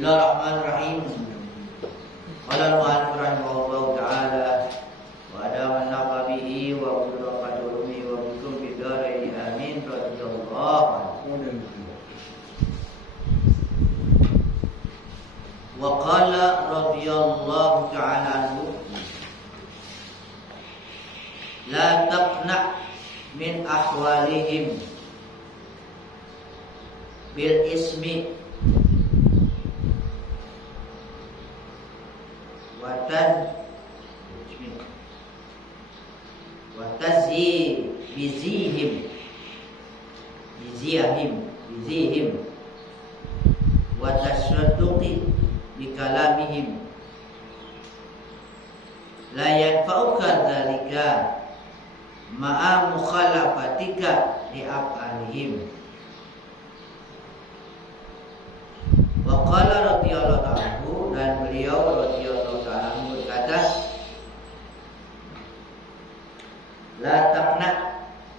Bismillahirrahmanirrahim. Qala al-mu'allif rahimahullahu ta'ala wa adama an-nafa bihi wa qurra qadurumi wa bikum bidaraini amin radhiyallahu anhu. Wa qala radhiyallahu ta'ala anhu la taqna' min ahwalihim bil ismi bizihim wa tasyadduqi bikalamihim la yanfa'uka dzalika ma'a mukhalafatika li af'alihim. Wa qala radhiyallahu anhu, dan beliau radhiyallahu ta'ala berkata, la taqna,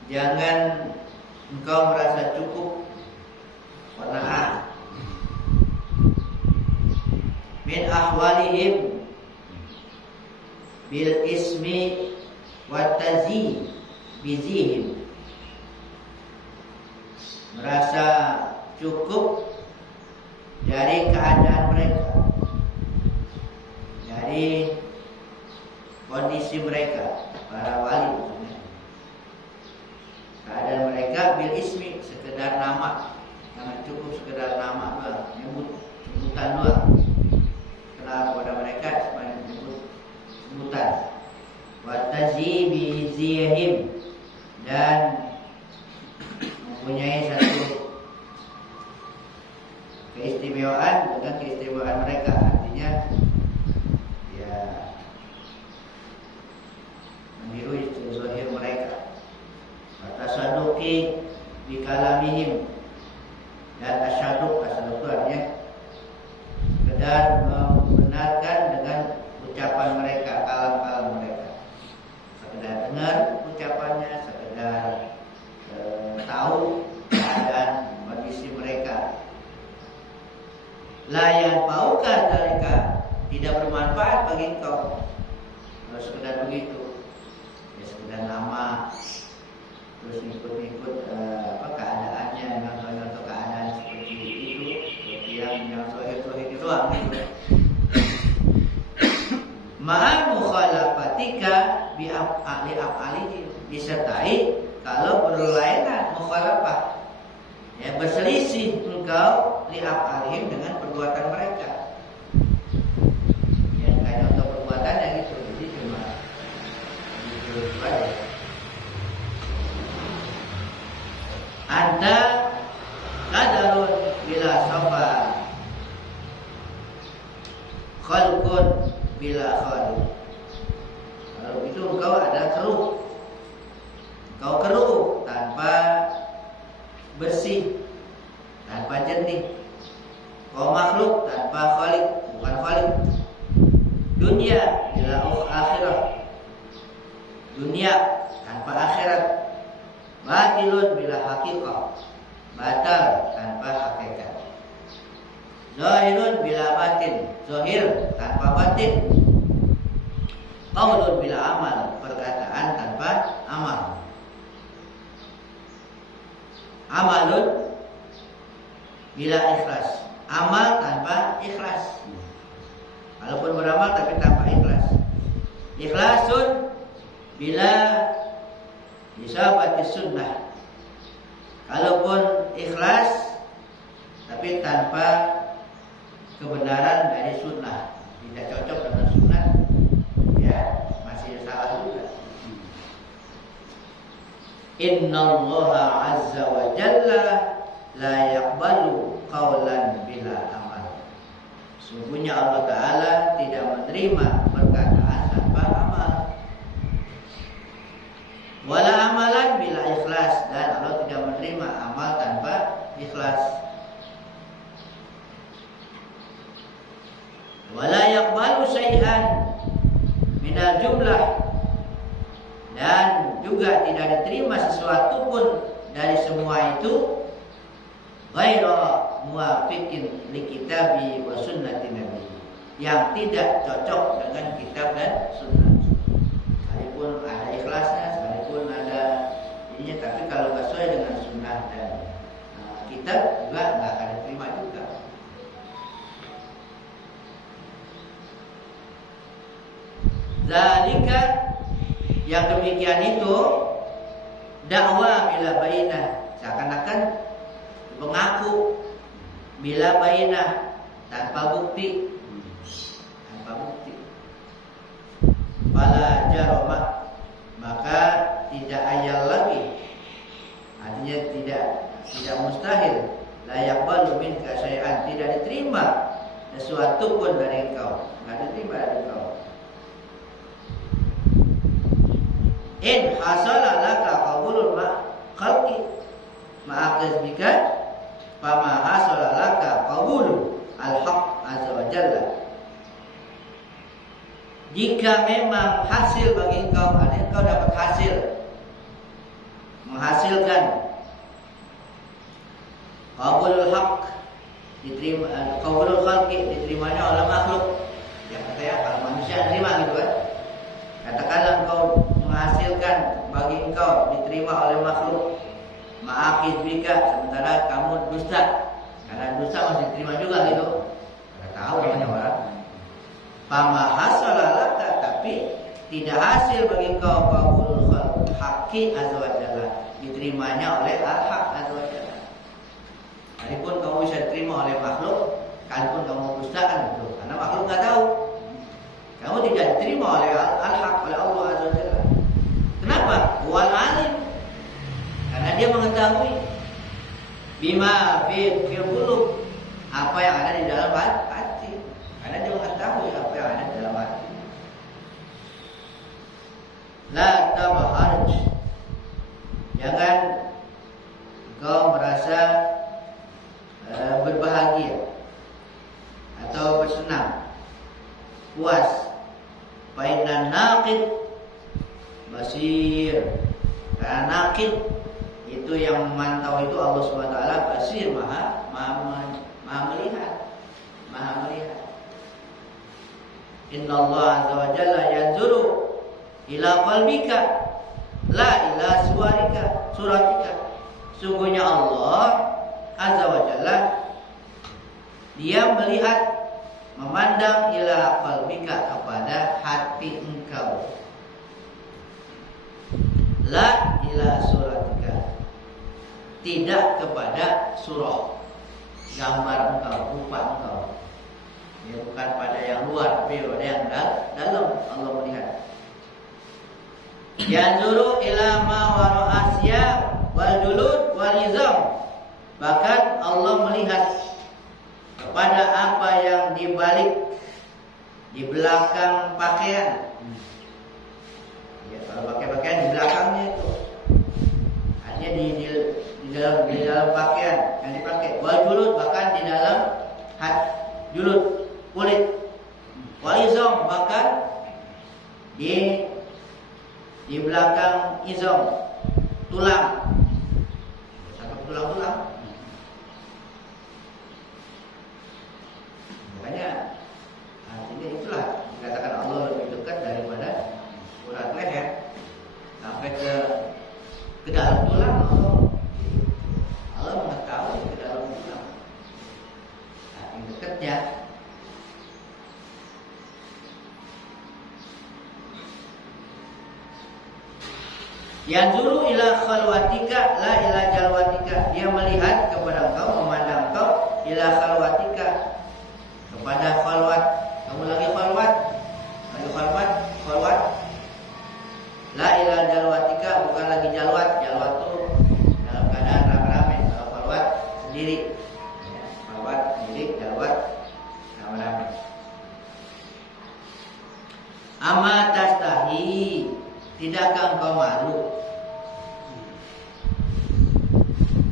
jangan engkau merasa cukup, qanaah, min ahwalihim bil ismi wa tazi bizihim, merasa cukup dari keadaan mereka, dari kondisi mereka, para wali maksudnya. Keadaan mereka bil ismi, sekedar nama, jangan cukup sekedar nama doang, sebutan doang. Kenal kepada mereka cuma sebutan. Wa tazibizihim, dan mempunyai satu keistimewaan dengan keistimewaan mereka, artinya ya meniru zahir mereka. Tasaduqi bikalamihim, dan tasadduq itu artinya sekedar membenarkan dengan ucapan mereka, kalam-kalam mereka, sekedar dengar ucapannya, sekedar tahu keadaan kondisi mereka. La yanfa'uka dzalika, tidak bermanfaat bagi engkau kalau sekedar begitu, ya sekedar nama, terus ikut-ikut keadaannya, contoh keadaan seperti itu, seperti yang sohir-sohir itu doang gitu. Ma'a mukhalafatika bi af'ali, disertai kalau berlainan mukhalafah, ya berselisih engkau li af'alihim dengan perbuatan mereka. Ya kayak contoh perbuatannya gitu, jadi cuma gitu aja. Anta qadarun bila safa, khalqun bila khaliq. Kalau itu engkau ada keruh, engkau keruh tanpa bersih, tanpa jernih. Kau makhluk tanpa khaliq, bukan khaliq. Dunia bila akhirah, dunia tanpa akhirat. Batilun bila haqiqah, batal tanpa hakikat. Zahirun bila batin, zahir tanpa batin. Qaulun bila amal, perkataan tanpa amal. Amalun bila ikhlas, amal tanpa ikhlas. Walaupun beramal tapi tanpa ikhlas. Ikhlasun bila isabati sunnah, kalaupun ikhlas tapi tanpa kebenaran dari sunnah, tidak cocok dengan sunnah, ya masih salah juga. Innallaha azza wa jalla la yaqbalu qawlan bila amal. Sungguhnya Allah Ta'ala tidak menerima perkataan tanpa amal. Wala amalan bila ikhlas, dan Allah tidak menerima amal tanpa ikhlas. Wala yaqbalu syai'an minal jumlah, dan juga tidak diterima sesuatu pun dari semua itu ghaira muwafiqin li kitabi wa sunnati nabi, yang tidak cocok dengan kitab dan sunnah. Sekalipun ada ikhlasnya, sekalipun ada ininya, tapi kalau nggak sesuai dengan sunnah dan kitab juga nggak akan diterima juga. Zalika, yang demikian itu, dakwah bila bainah, seakan-akan mengaku bila bainah, tanpa bukti, fala jarama, maka tidak ayal lagi, artinya tidak mustahil, la yaqbalu minka syai'an, tidak diterima sesuatu pun dari engkau, nggak diterima dari engkau. In hasala laka qabulul khalqi ma'akazbika fama hasala laka qabulu al-haq azza wa jalla. Jika memang hasil bagi engkau, artinya engkau dapat hasil, menghasilkan qabulul haq, diterima, qabulul khalqi, diterimanya oleh makhluk. Ya katanya kalau manusia terima gitu kan. Katakanlah engkau menghasilkan bagi engkau, diterima oleh makhluk, ma'akid bika, sementara kamu dusta, karena dusta masih diterima juga gitu. Nggak tahu namanya orang. Fama hasalalaka, tapi tidak hasil bagi engkau qabulul haqqi azza wa jalla, diterimanya oleh al-haq azza wa jalla. Sekalipun kamu bisa diterima oleh makhluk, sekalipun kamu dusta kan gitu, karena makhluk nggak tahu. Kamu tidak diterima oleh al-haq, oleh Allah azza wa jalla. Kenapa? Wal alim, karena dia mengetahui bima fi qulub, apa yang ada di dalam hati. Karena dia mengetahui apa yang ada di dalam hati. La tabaharj, jangan kau merasa berbahagia atau bersenang, puas. Fainan naqid basir, karena naqid itu yang memantau itu Allah Subhanahu wa taala, basir, maha melihat. Inna Allah azza wa jalla yanzuru ila qalbika la ila suratika. Sungguhnya Allah azza wa jalla, dia melihat, memandang ila qalbika, kepada hati engkau, la ila suratika, tidak kepada surah, gambar engkau, rupa engkau. Ya, bukan pada yang luar, tapi pada yang dalam Allah melihat. Yanzuru ila ma wara'asya wal julud wal izam, bahkan Allah melihat kepada apa yang dibalik, di belakang pakaian. Ya, kalau pakai pakaian di belakangnya itu, artinya di dalam pakaian yang dipakai. Wal julud, bahkan di dalam julud, kulit. Wal izam, bahkan di belakang izam, tulang, sampai tulang-tulang. Makanya artinya itulah dikatakan Allah lebih dekat daripada urat leher, sampai ke dalam tulang. Allah mengetahui ke dalam tulang, saking dekatnya. Yanzuru ila khalwatika la ila jalwatika, dia melihat kepada engkau, memandang engkau, ila khalwatika, kepada khalwat. Kamu lagi khalwat, la ila jalwatika, bukan lagi jalwat. Jalwat itu dalam keadaan rame-rame. Kalau khalwat sendiri, ya, khalwat sendiri, jalwat rame-rame. Ama tastahi, tidakkah engkau malu?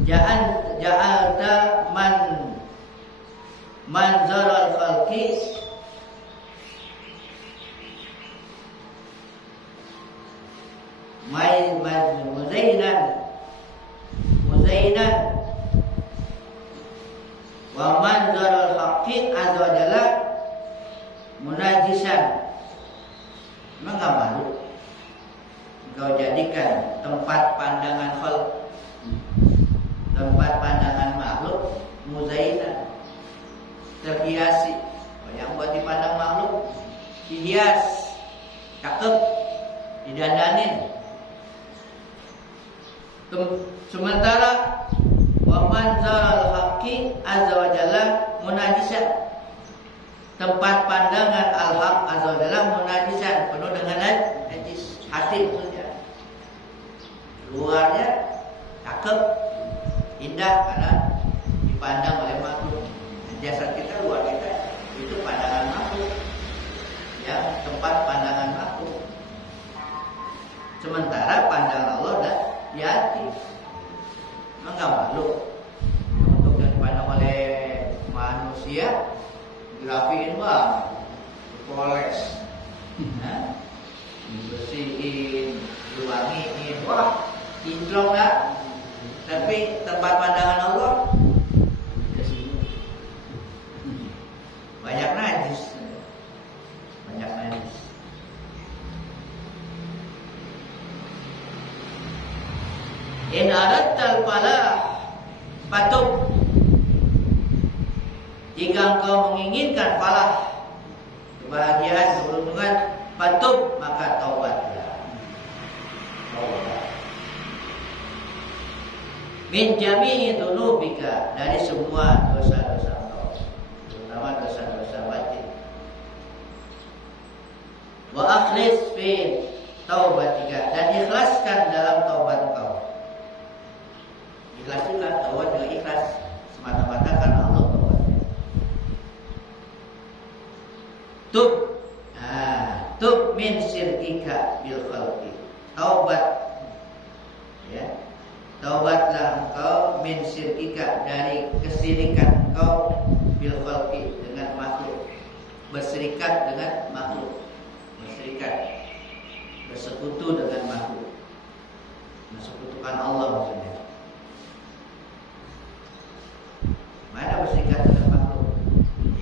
Ja'alta manzaral khalqi muzainan Wa manzarul haqqi azza wa jalla munajisan. Emang gak malu engkau jadikan tempat pandangan khalq, tempat pandangan makhluk muzainan, terhiasi. Yang buat dipandang makhluk dihias, cakep, didandanin. Sementara wa manzarul haqqi azza wa jalla munajisan, tempat pandangan al-haq azza wa jalla munajisan, penuh dengan najis, hati maksudnya. Luarnya cakep, indah karena dipandang oleh makhluk. Jasad kita, luar kita itu pandangan makhluk, ya, tempat pandangan makhluk. Sementara pandangan Allah dah di hati. Enggak malu untuk yang dipandang oleh manusia, dirapiin banget, dipoles, dibersihin, diwangiin, wah, kinclong dah. Tapi tempat pandangan Allah banyak najis, banyak najis. In aradtal falah patub, jika engkau menginginkan falah, kebahagiaan, keberuntungan, patub, maka taubatlah. Min jami'i dzunubika, dari semua dosa-dosa engkau, terutama dosa-dosa batin. Wa akhlis fi taubatika, dan ikhlaskan dalam taubat engkau. Ikhlas juga, taubat juga ikhlas, semata-mata karena Allah taubatnya. Tub min syirkika bil khalqi, taubat, ya, taubatlah engkau min syirkika, dari kesyirikan engkau bil khalqi, dengan makhluk, berserikat dengan makhluk, berserikat, bersekutu dengan makhluk, mensekutukan Allah maksudnya. Mana berserikat dengan makhluk?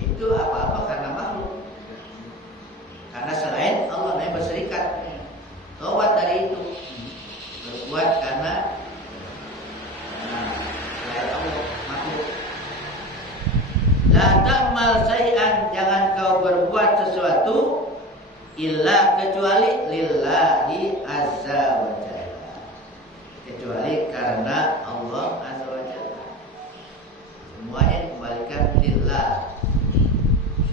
Itu apa-apa karena makhluk. Karena selain Allah yang berserikat. Taubat dari itu. Berbuat karena selain Allah, makhluk. La ta'mal syai'an, jangan kau berbuat sesuatu illa, kecuali lillahi azza wa jalla, kecuali karena Allah azza wa jalla. Semuanya dikembalikan lillah.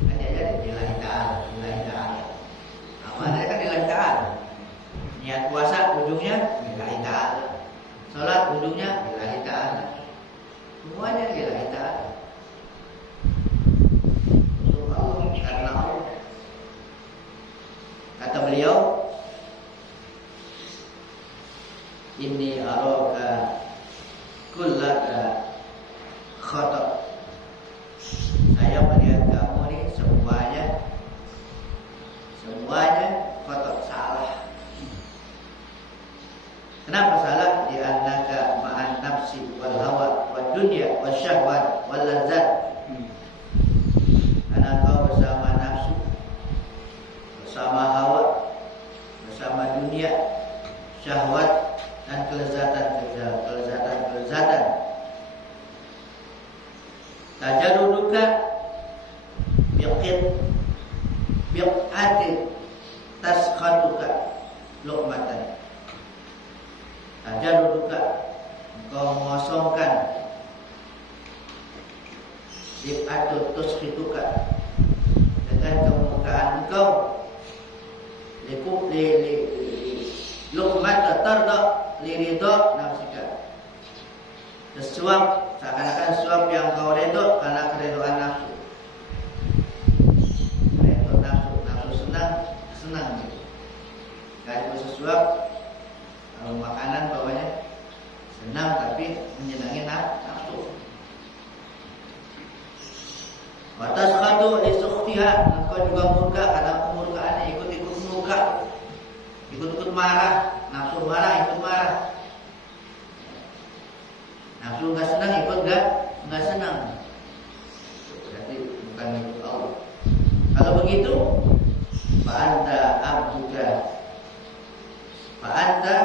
Kan jadi lillahi ta'ala, lillahi ta'ala. Amalnya kan lillahi ta'ala. Niat puasa ujungnya lillahi ta'ala. Salat ujungnya lillahi ta'ala. Semuanya lillahi ta'ala. Untuk Allah, karena Allah. Kata beliau, inni araka kullaka khata'. Saya melihat kamu nih semuanya khata', salah. Kenapa salah? Di annaka ma'an nafsi wal hawa wad dunya wasyahwat wal ladzat. Karena kau bersama nafsu, bersama hawa, bersama dunia, syahwat, dan kelezatan. Tajaruduka biqatin taskhatuka luqmatan. Tajaruduka, engkau mengosongkan, biqatut tuskhituka, dengan kemukaan engkau, luqmatan tarda liridha nafsika, sesuap, seakan-akan suap yang kau redha karena keredoan nafsu. Redha nafsu senang gitu. Kalau sesuap, kalau makanan bawahnya senang tapi menyenangi nafsu. Batas khatu li sukhtiha, engkau juga murka karena kemurkaannya, ikut-ikut murka, ikut-ikut marah, nafsu marah ikut marah. Nafsu enggak senang ikut enggak senang. anta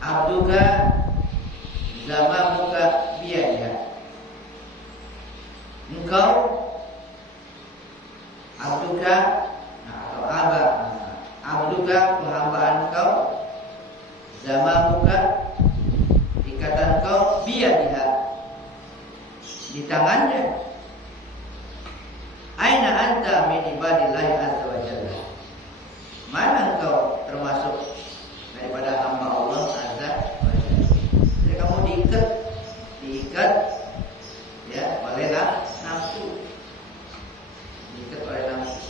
abduka zamamuka biyadiha. Engkau abduka atau abduka penghambaan engkau, zamamuka ikatan engkau, biyadiha di tangannya. Aina anta min ibadillahi azza wa jalla. Mana engkau termasuk daripada hamba Allah azza wa jalla. Jadi kamu diikat ya oleh nafsu. Diikat oleh nafsu.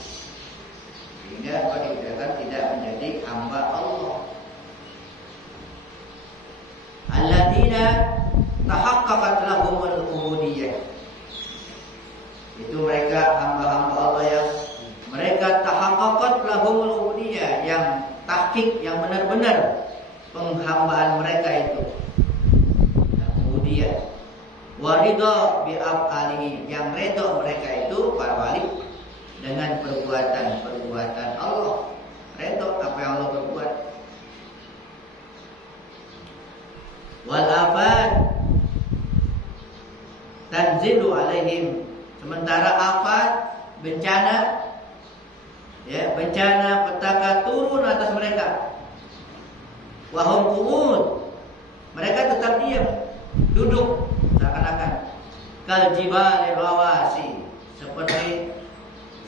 Sehingga kau dikatakan tidak menjadi hamba Allah. Alladzina tahaqqaqat lahumul ubudiyah. Itu mereka hamba-hamba Allah yang mereka tahaqqaqat lahumul ubudiyah, yang tahqiq, yang benar-benar penghambaan mereka itu. Ubudiyah. Wa ridha bi af'alihi, yang redha mereka itu para wali dengan perbuatan-perbuatan Allah. Redha apa yang Allah berbuat. Wal afat tanzilu alaihim, sementara afat, bencana ya, bencana petaka turun atas mereka. Wahum qu'ud, mereka tetap diam, duduk seakan-akan. Kal jibali rawasi,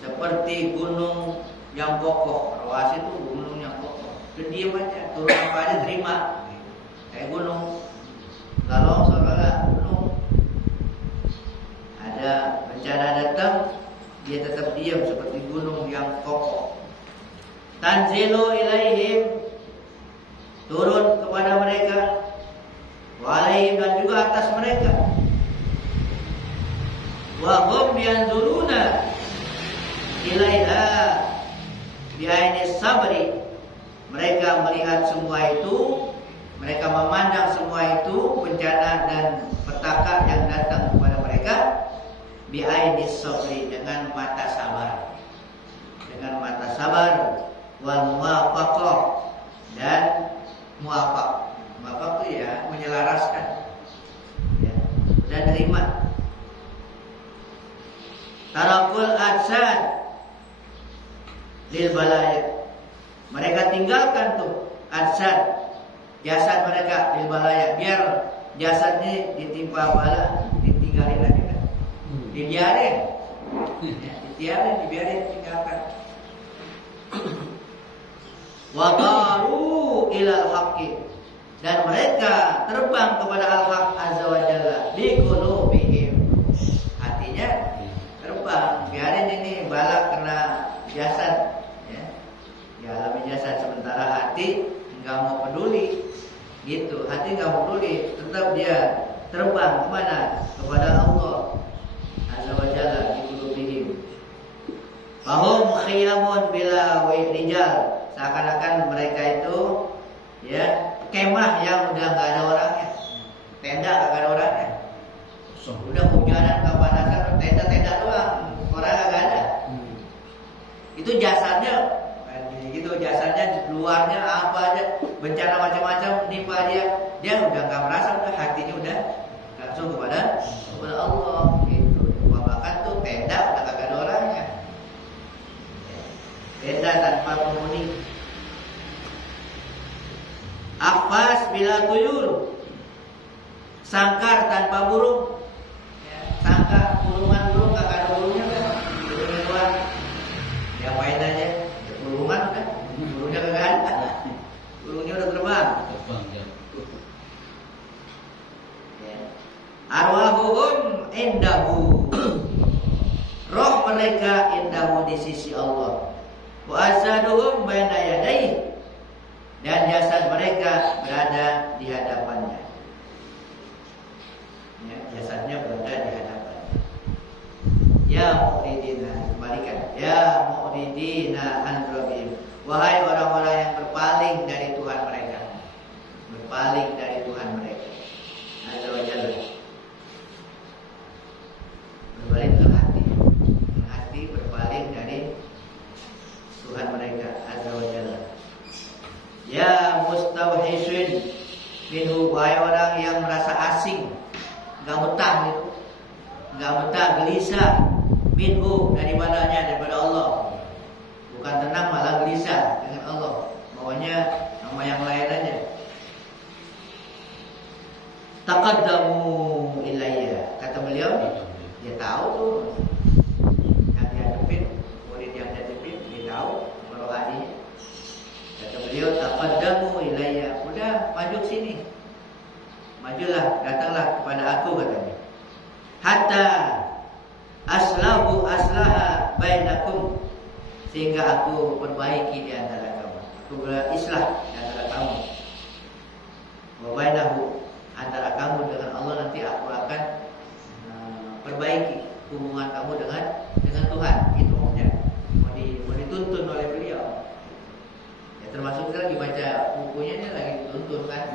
seperti gunung yang kokoh. Rawasi itu gunung yang kokoh. Dia diam aja, turun apa aja terima. Kayak gunung. Kalau saudara gunung ada bencana datang, dia tetap diam seperti gunung yang kokoh. Tanzilu ilaihim, turun kepada mereka, wa alaihim, dan juga atas mereka. Wa hum yanzuruna ilaiha bi'ainis sabri, mereka melihat semua itu, mereka memandang semua itu, bencana dan petaka yang datang kepada mereka, bi'ainis sabri, dengan mata sabar. Dengan mata sabar, wal muwafaqah, dan muwafaq. Muwafaq itu ya menyelaraskan, ya, dan terima. Tarakul ajsad lil balaya, mereka tinggalkan tuh ajsad, jasad mereka, lil balaya, biar jasadnya ditimpa bala, ditinggalin aja kan. Dibiarin, dibiarin, tinggalkan. Wadaru ilal haqqi, dan mereka terbang kepada al-haq azza wa jalla bi qulubihim, hatinya terbang. Biarin ini bala kena jasad ya, dialami jasad, sementara hati nggak mau peduli gitu. Hati nggak mau peduli, tetap dia terbang kemana? Kepada Allah azza wa jalla bi qulubihim. Fahum khiyamun bila rijal, seakan-akan mereka itu ya kemah yang udah nggak ada orangnya, tenda nggak ada orangnya, udah hujanan kepanasan, tenda doang, orangnya nggak ada. Itu jasadnya gitu, jasadnya luarnya apa aja, bencana macam-macam menimpa dia udah nggak merasa, udah hatinya udah langsung kepada Allah gitu. Bahkan tuh tenda udah nggak ada orangnya, tenda tanpa penghuni. Afas bila tuyul, sangkar tanpa burung. Ya, sangkar burung kagak ada burungnya kan? Burungnya luar. Diapain aja? Ya, burungan kan? Burungnya kagak ada. Burungnya udah terbang. Ya. Arwahuhum indahu, roh mereka indahu di sisi Allah. Wa asaduhum baina yadayhi, dan jasad mereka berada di hadapannya. Ya, jasadnya berada di hadapannya. Ya mu'ridina, kembalikan. Ya mu'ridina an rabbihim, wahai orang-orang yang berpaling dari Tuhan mereka, berpaling dari Tuhan mereka azza wa jalla. enggak betah, gelisah minhu daripada Allah. Bukan tenang malah gelisah dengan Allah. Maunya sama yang lain aja. Taqaddamu ilayya, kata beliau, dia tahu tuh yang dihadapin, murid yang dihadapin, dia tahu rohaninya. Kata beliau, taqaddamu ilayya, udah maju ke sini, majulah, datanglah kepada aku, katanya. Hatta aslahu aslaha bainakum, sehingga aku perbaiki di antara kamu. Aku berislah di antara kamu. Wa bainahu, antara kamu dengan Allah, nanti aku akan perbaiki hubungan kamu dengan Tuhan. Itu maksudnya mau dituntun oleh beliau. Ya, termasuk kita lagi baca bukunya, ini lagi dituntun kan.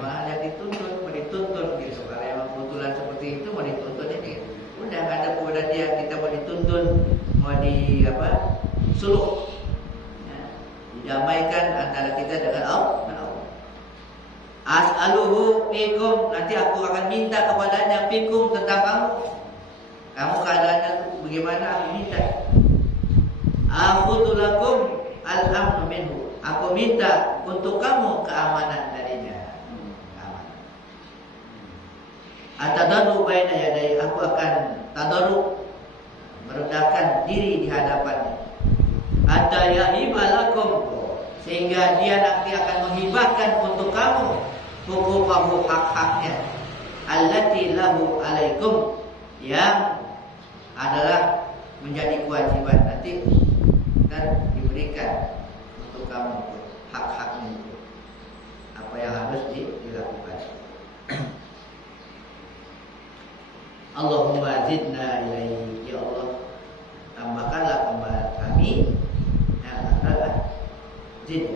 Ada dituntun, mau dituntun gitu. Kalau emang kebetulan seperti itu mau dituntun ini. Udah ada kepada dia, kita mau dituntun, mau di suluh. Ya, didamaikan antara kita dengan Allah. As'aluhu fikum, nanti aku akan minta kepadanya fikum, tentang kamu. Kamu keadaannya bagaimana, aku minta. Akhudhu lakum al-amnu minhu, aku minta untuk kamu keamanan darinya. Keamanan. Atadaru baina yadai, aku akan tadaru, merendahkan diri di hadapannya. Hatta yahibalakum, sehingga dia nanti akan menghibahkan untuk kamu hukumahu, hak-haknya, allati lahu alaikum, yang adalah menjadi kewajiban nanti dan diberikan untuk kamu hak-haknya itu, apa yang harus dilakukan. Allahumma zidna ilaihi, ya Allah tambahkanlah kepada kami zid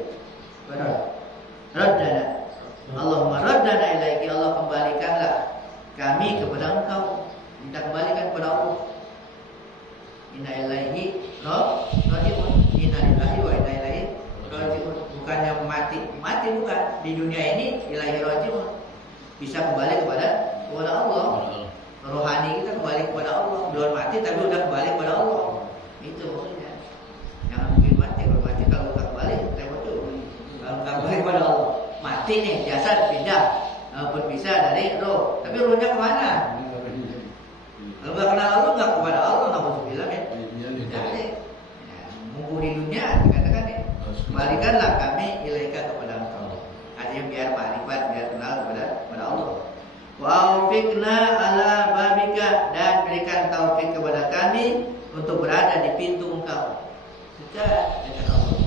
raddana, Allahumma raddana ilaiki, Allah kembalikanlah kami kepada Engkau, minta kembalikan kepada Allah. Inna ilaihi raji'un, inna lillahi wa inna ilaihi raji'un. Bukan yang mati bukan di dunia ini, ilaihi raji'un, bisa kembali kepada Allah. Rohani kita kembali kepada Allah, belum mati tapi udah kembali kepada Allah. Itu maksudnya. Jangan mungkin mati, kalau mati kalau nggak kembali, tembok tuh. Kalau nggak kembali kepada Allah, mati nih, jasad pindah, berpisah dari roh. Tapi rohnya kemana? Kalau nggak kenal Allah, nggak kepada Allah, nggak mau bilang ya. Jadi, mumpung di dunia, dikatakan ya, kembalikanlah kami ilaika kepada Engkau. Artinya biar ma'rifat, biar kenal kepada Allah. Wa'aufikna ala babika, dan berikan taufik kepada kami untuk berada di pintu Engkau, dekat dengan Allah.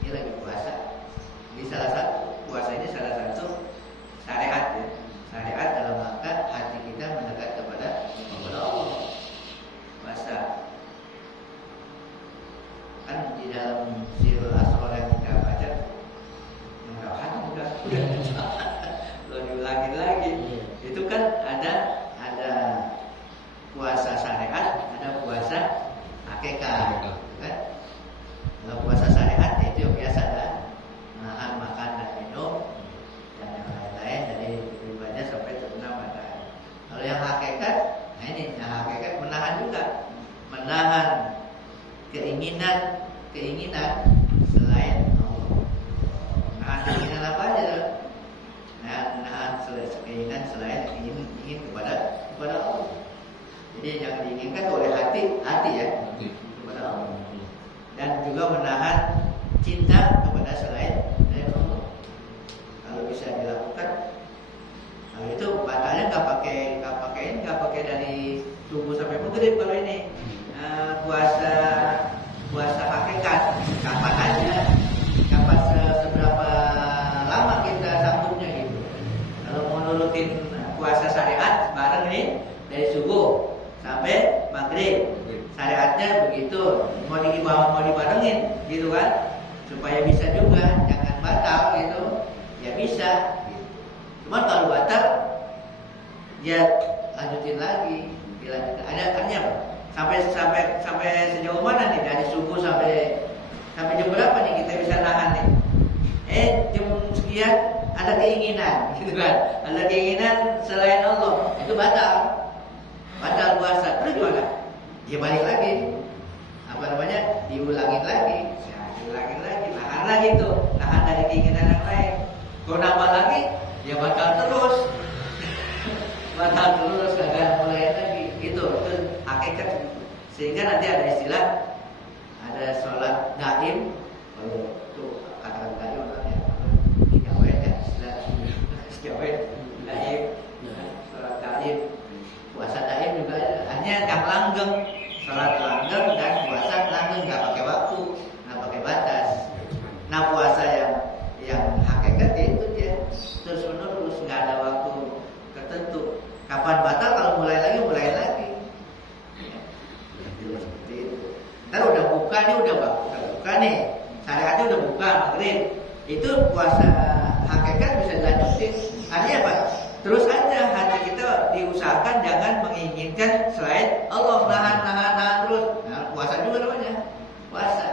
Ini lagi puasa. Jadi salah satu puasa ini salah satu syariat ya. Syariat dalam rangka hati kita mendekat kepada Allah. Puasa kan di dalam sirul asrar yang kita baca, yang udah diulangin lagi. Itu kan ada puasa syariat, ada puasa hakikat, kan? Kalau puasa syariat itu yang biasa kan, menahan makan dan minum dan yang lain-lain dari ibadah sampai terbenam matahari. Kalau yang hakikat, nah ini yang hakikat menahan juga, menahan keinginan selain Allah. Menahan keinginan apa aja? Nahan keinginan selain ingin kepada Allah. Jadi yang diinginkan oleh hati ya, kepada Allah. Dan juga menahan cinta kepada selain dari Allah. Kalau bisa dilakukan, kalau itu batalnya nggak pakai dari subuh sampai maghrib. Kalau ini puasa hakikat, kapan aja, kapan seberapa lama kita sanggupnya gitu. Kalau mau nurutin puasa syariat bareng nih dari subuh sampai maghrib, syariatnya begitu, mau dibarengin gitu kan, supaya bisa juga, jangan batal gitu, ya bisa. Gitu. Cuman kalau batal, ya lanjutin lagi, dilanjutin. Ada artinya apa? Sampai sejauh mana nih, dari subuh sampai jam berapa nih kita bisa nahan nih? Jam sekian ada keinginan, gitu kan? Ada keinginan selain Allah, itu batal dia balik lagi, apa namanya, diulangin lagi, ya, diulangin lagi, nahan lagi tuh, nahan dari keinginan yang lain. Kalau nambah lagi, ya bakal terus, gagal mulai lagi, itu hakikat. Sehingga nanti ada istilah, ada sholat daim, kalau tuh kata daim orangnya, gawe ya, istilah gawe daim, sholat daim, puasa daim juga ada. Hanya yang langgeng, sholat langgeng dan puasa langgeng, nggak pakai waktu, nggak pakai batas. Nah puasa yang hakikat itu dia terus menerus, nggak ada waktu tertentu. Kapan batal? Kalau mulai lagi. Seperti itu. Ntar udah buka nih, syariatnya udah buka maghrib. Itu puasa hakikat bisa dilanjutin. Artinya apa? Terus aja hati kita diusahakan jangan menginginkan selain Allah, nahan terus. Nah, puasa juga namanya puasa.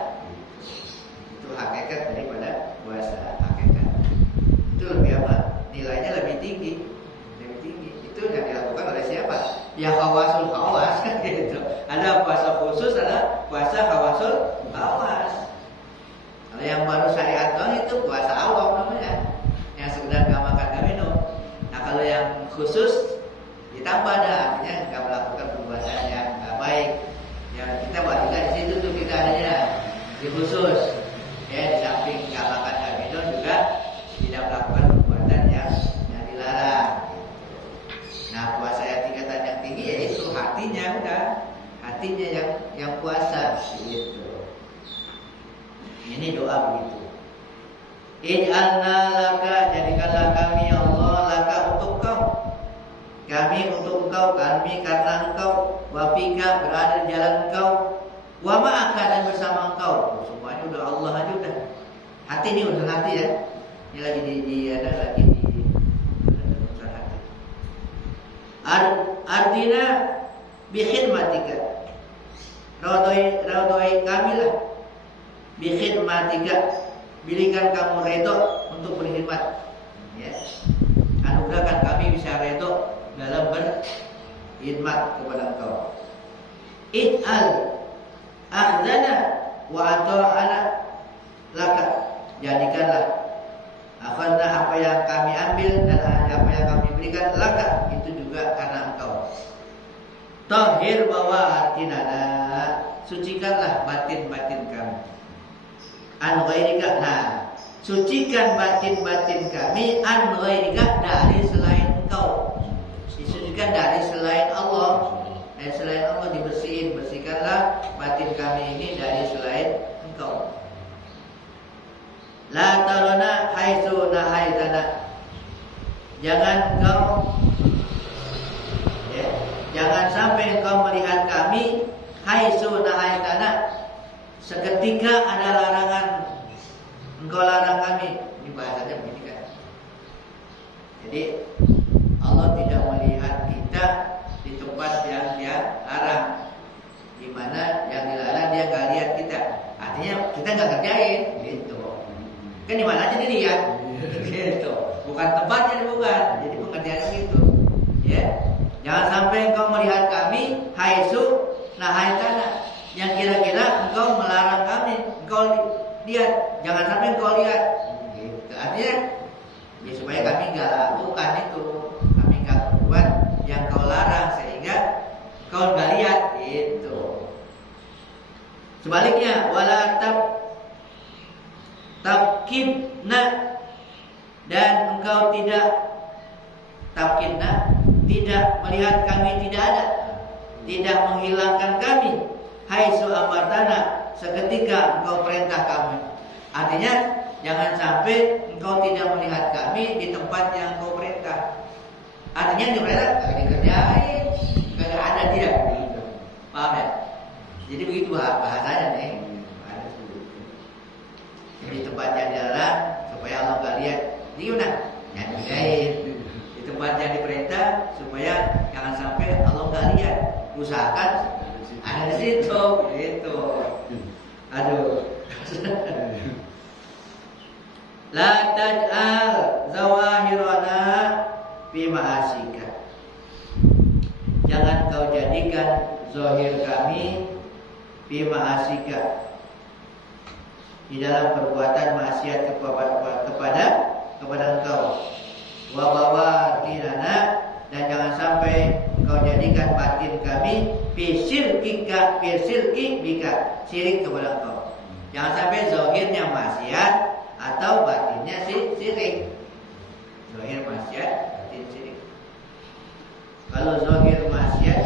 Itu hakikat daripada puasa hakikat. Itu lebih apa? Nilainya lebih tinggi. Itu yang dilakukan oleh siapa? Ya khawasul khawas kan gitu. Ada puasa khusus, ada puasa khawasul khawas. Kalau yang baru syariat doang itu puasa awam namanya, yang sekedar gak makan gak minum. Nah kalau yang khusus ditambah dah, artinya gak melakukan perbuatan yang gak baik. Yang kita balik di situ tuh kita adanya di khusus. Ya di samping gak makan gak minum juga tidak melakukan perbuatan yang dilarang. Nah puasa yang tingkatan yang tinggi yaitu hatinya yang puasa gitu. Ini doa begitu. Ij'alna laka, jadikanlah kami ya Allah laka untuk kau, kami untuk engkau, kami karena engkau, wafika berada di jalan engkau, wa ma'aka dan bersama engkau. Semuanya udah Allah aja udah. Hati ini udah hati ya. Ini lagi ada lagi di Ardina bi khidmatika, ridhoi kami lah bi khidmatika, berikan kamu redho untuk berkhidmat ya. Anugerahkan kami bisa redho dalam berkhidmat kepada engkau. Ij'al akhdana wa ata'ana laka, jadikanlah akhadna apa yang kami ambil dan apa yang kami berikan laka itu juga karena engkau. Tahhir bawatinana, sucikanlah batin-batin kami. An ghairika, nah sucikan batin-batin kami an ghairika, dari selain engkau. Disucikan dari selain Allah, dari selain Allah bersihkanlah batin kami ini dari selain engkau. La tarona haitsu nahaitana, jangan engkau ya, jangan sampai engkau melihat kami haitsu nahaitana, seketika ada larangan engkau larang kami. Ini bahasanya begini kan. Jadi Allah tidak melihat kita di tempat yang dia larang, di mana yang dilarang dia nggak lihat kita. Artinya kita nggak kerjain gitu. Kan di mana aja dilihat gitu. Bukan tempatnya, bukan. Jadi pengertiannya gitu. Ya. Jangan sampai engkau melihat kami haitsu nahaitana, yang kira-kira engkau melarang kami, engkau lihat, jangan sampai engkau lihat. Gitu. Artinya ya supaya kami nggak lakukan itu, kami nggak berbuat yang kau larang sehingga kau nggak lihat gitu. Sebaliknya wala tabkidna, dan engkau tidak tabkidna, tidak melihat kami tidak ada, tidak menghilangkan kami haitsu amartana, seketika engkau perintah kami. Artinya jangan sampai engkau tidak melihat kami di tempat yang engkau perintah. Artinya diperintah kagak dikerjain, kagak ada dia gitu. Paham ya? Jadi begitu bahasanya nih. Di tempat yang dilarang supaya Allah nggak lihat, ini udah jangan kerjain. Di tempat yang diperintah supaya jangan sampai Allah nggak lihat, usahakan ada di situ, gitu. Aduh. La taj'al zawahirana fi ma'asika, jangan kau jadikan zahir kami fi ma'asika, di dalam perbuatan maksiat kepada engkau, wa bawatinana, dan jangan sampai engkau jadikan batin kami fi syirki bika, syirik kepada engkau. Jangan sampai zahirnya maksiat atau batinnya syirik. Zahir maksiat, batin syirik. Kalau zahir maksiat,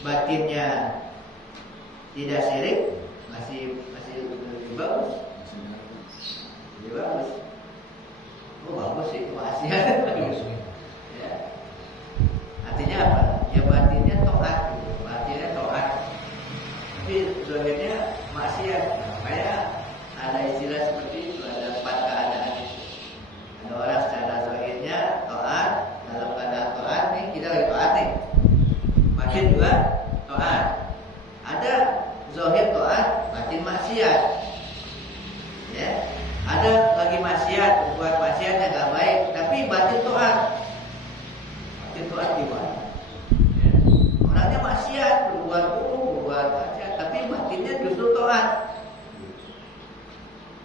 batinnya tidak syirik, masih lebih bagus. Lebih bagus. Oh, bagus sih maksiat. Ya. Artinya apa? Ya batinnya taat, gitu. Batinnya taat. Tapi zahirnya maksiat. Makanya ada istilah seperti itu, ada 4 keadaan. Ada orang secara zahirnya taat, dalam keadaan taat nih, kita lagi taat nih. Batin juga taat. Ada zahir taat, batin maksiat. Ya. Ada lagi maksiat, buat maksiat yang gak baik, tapi batin taat. Batin taat gimana? Ya. Orangnya maksiat, berbuat maksiat, tapi batinnya justru taat.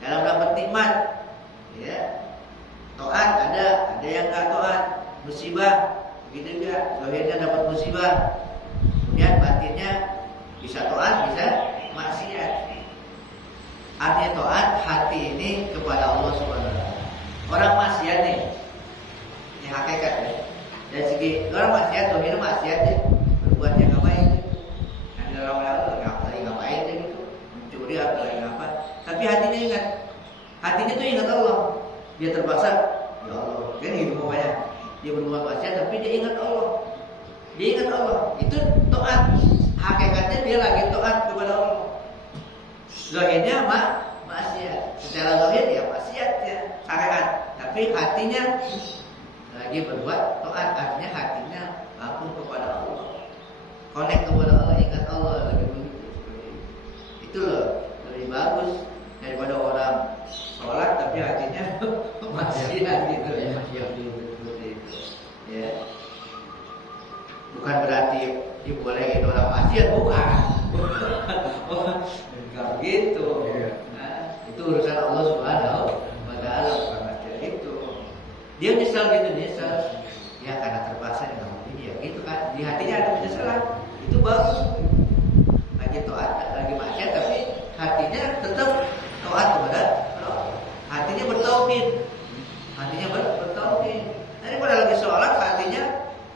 Dalam dapat nikmat, ya, taat ada yang gak taat, musibah, begitu juga. Zahirnya dapat musibah, kemudian batinnya bisa taat, bisa maksiat. Artinya taat hati ini kepada Allah Subhanahu wa taala. Orang maksiat nih, ini hakikat ya. Dari segi orang maksiat, zahirnya maksiat ya, berbuat yang gak baik. Ada orang lagi ngapain gitu, mencuri atau lagi apa. Tapi hatinya ingat, hatinya tuh ingat Allah. Dia terpaksa, ya Allah, kan gitu pokoknya. Dia berbuat maksiat, tapi dia ingat Allah. Dia ingat Allah. Itu taat. Hakikatnya dia lagi taat kepada Allah. Zahirnya maksiat. Secara zahir ya maksiat ya, syariat. Tapi hatinya lagi berbuat taat. Artinya hatinya langsung kepada Allah. Connect kepada Allah, ingat Allah lagi begitu. Itu loh lebih bagus daripada orang sholat tapi hatinya maksiat gitu ya. Ya. Bukan berarti dibolehin orang maksiat, bukan. Enggak begitu. Nah, itu urusan Allah Subhanahu wa taala, bukan maksiat itu. Dia nyesal gitu, nyesal. Ya karena terpaksa dengan ini ya gitu kan. Di hatinya ada penyesalan. Itu bagus. Lagi taat, lagi maksiat tapi hatinya tetap taat kepada Allah. Hatinya bertauhid. Hatinya bertauhid. Daripada lagi sholat hatinya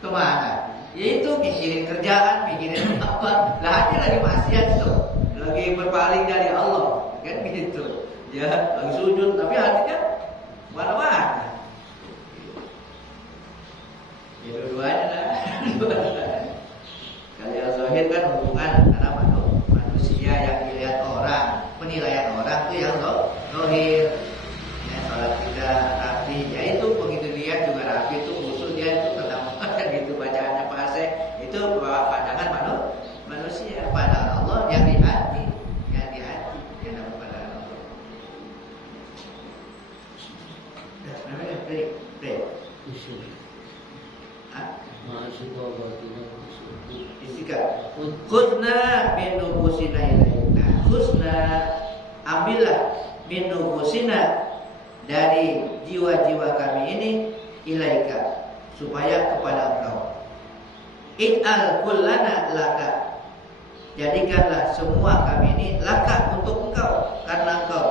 kemana? Yaitu mikirin kerjaan, mikirin apa. Lah hati lagi maksiat tuh, lagi berpaling dari Allah, kan gitu. Ya lagi sujud tapi hatinya mana-mana. Ya dua-duanya lah. Kalau zahir kan hubungan antara manusia yang dilihat orang, penilaian orang tuh yang zahir. Ya sholat kita rapi, ya itu begitu lihat juga rapi itu khusus dia itu tenang kan gitu, bacaannya fase itu pandangan manusia. Pandangan Allah yang di hati, yang dapat pandangan Allah. Namanya break. Usul. Istiqah. Khudna min nufusina ilaika. Khudna, ambillah min nufusina, dari jiwa-jiwa kami ini, ilaika, supaya kepada engkau. Ij'al kullana laka, jadikanlah semua kami ini laka, untuk engkau, karena engkau.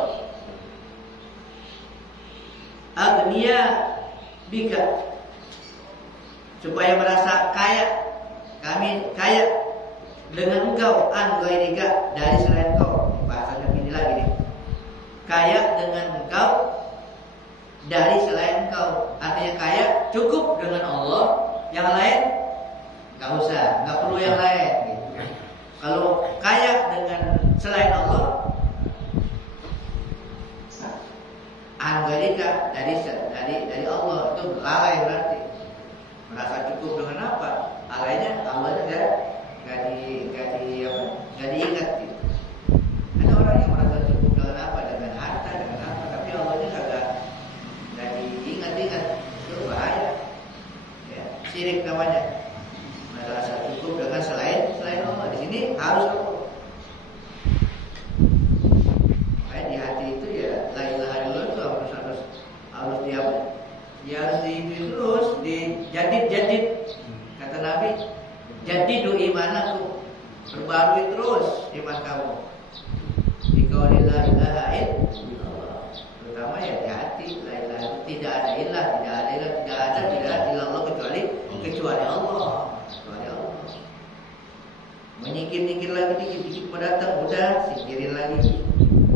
Agniya bika, supaya merasa kaya, kami kaya dengan engkau, an ghairika, dari selain engkau. Bahasanya gini lagi nih, kaya dengan engkau dari selain engkau. Artinya kaya cukup dengan Allah, yang lain nggak usah, nggak perlu yang lain gitu. Kalau kaya dengan selain Allah, an-ghairika, dari Allah, itu lalai berarti. Merasa cukup dengan apa? Alainya Allahnya nggak diingat gitu. Ada orang yang merasa cukup dengan apa? Dengan harta, dengan apa? Tapi Allahnya nggak diingat-ingat. Itu bahaya. Ya, syirik namanya. harus Allah. Makanya di hati itu ya la ilaha illallah itu harus harus di terus dijadid. Kata Nabi, jadidu imanakum, perbarui terus iman kamu. Jika la ilaha illallah, pertama ya di hati la ilaha, tidak ada ilah, tidak ada illallah kecuali Allah. Menyingkir-nyingkir lagi dikit mendatang, udah singkirin lagi.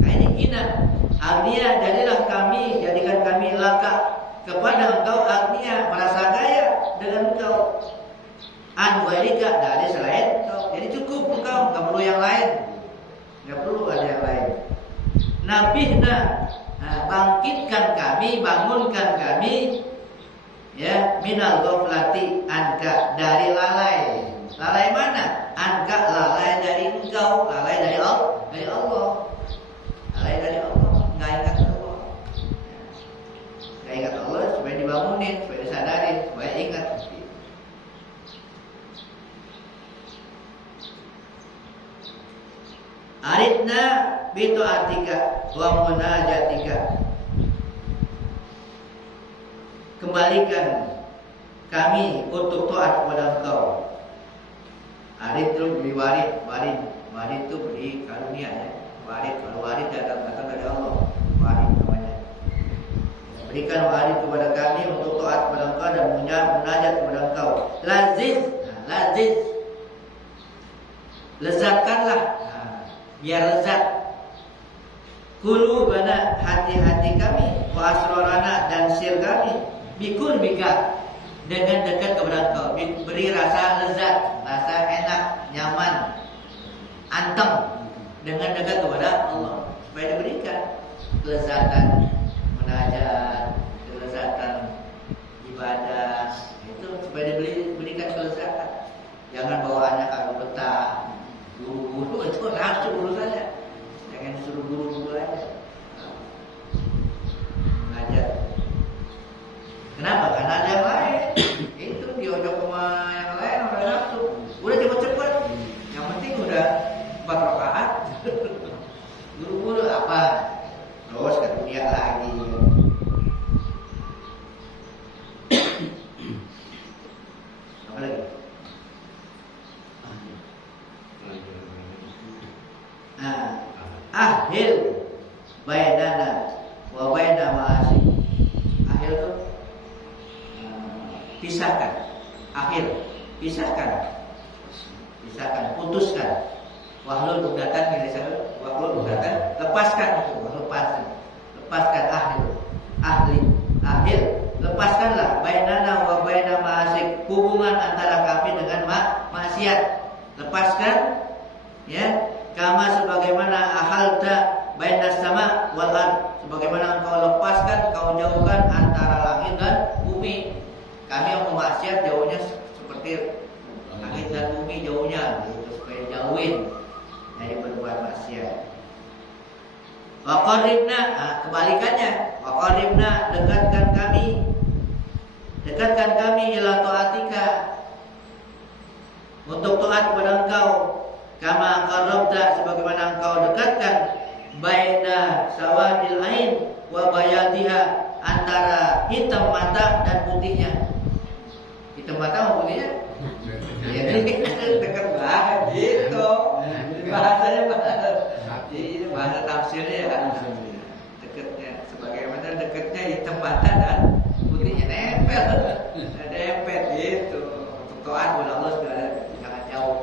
Nah ini kina agnia, jadikan kami laka kepada engkau agnia, merasa kaya dengan engkau. Anwarika, dari selain engkau. Jadi cukup engkau, nggak perlu yang lain, nggak perlu ada yang lain. Nabihna, bangkitkan kami, bangunkan kami, ya minal ghaflati anka, dari lalai. Lalai mana? Anka, lalai dari engkau, lalai dari Allah, lalai dari Allah, nggak ingat Allah, nggak ingat Allah supaya dibangunin, supaya disadarin, supaya ingat. Aridna bitu'atika wa munajatika, kembalikan kami untuk taat kepada engkau. Arid itu beri warid itu beri karunia ya. Kalau warid datang dari Allah, warid namanya. Berikan warid kepada kami untuk taat kepada engkau dan munajat kepada engkau. Laziz, lezatkanlah, biar lezat. Qulubana, hati-hati kami, wa asrarana, dan sir kami, bikul bika, dengan dekat kepada engkau. Beri rasa lezat, rasa enak, nyaman, anteng dengan dekat kepada Allah, supaya diberikan kelezatan munajat, kelezatan ibadah, itu supaya diberikan kelezatan. Jangan bawaannya kagak betah, guru-guru itu langsung urusannya, jangan suruh guru-guru aja mengajar. Kenapa? Karena ada yang lain. Itu diojok sama yang lain orang nafsu. Udah cepet-cepet. Yang penting udah 4 rakaat. Guru-guru apa? Terus ke dunia lagi. Apa lagi? Ahil bainana wa baina ma'asi. Ahil tuh pisahkan, putuskan. Wahlul ugdatan lepaskan itu, lepaskan ahil, lepaskanlah bainana wa baina ma'asik, hubungan antara kami dengan maksiat. Lepaskan, ya, kama sebagaimana ahalta bainas sama wal ard, sebagaimana engkau lepaskan, kau jauhkan antara langit dan bumi. Kami yang memaksiat jauhnya seperti langit dan bumi jauhnya, gitu, supaya jauhin dari berbuat maksiat. Wa qaribna, kebalikannya, wa qaribna, dekatkan kami ila taatika, untuk taat kepada engkau. Kama qarabta, sebagaimana engkau dekatkan baina sawadil ain wa bayadiha, antara hitam mata dan putihnya. Hitam mata sama putihnya? Ya, dekat banget gitu. Bahasanya bahasa tafsirnya ya. Dekatnya, sebagaimana dekatnya hitam mata dan putihnya nempel gitu. Untuk taat kepada Allah segala jangan jauh.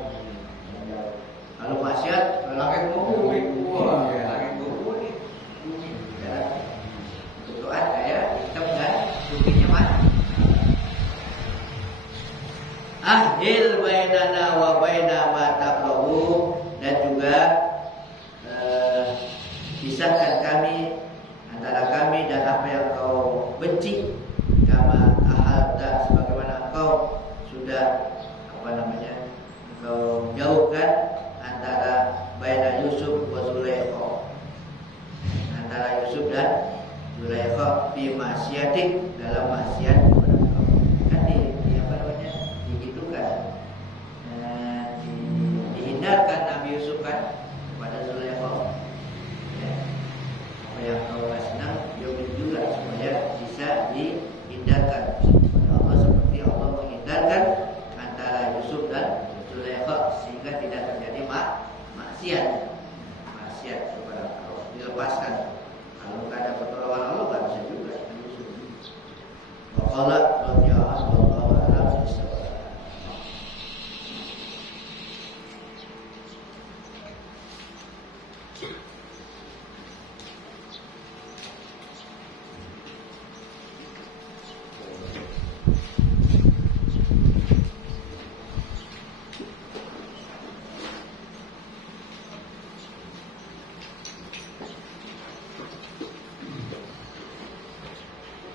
Kalau maksiat, langit bumi, langit bumi. Untuk taat kayak hitam dan putihnya mata. Ahil bainana wa baina ma taqrabu, dan juga pisahkan kami, antara kami dan apa yang kau benci. Kama ahalta, sebagaimana engkau sudah engkau jauhkan antara baina Yusuf wa Zulaikha, antara Yusuf dan Zulaikha fi masyiatik, dalam maksiat kepada engkau. Kan dihindarkan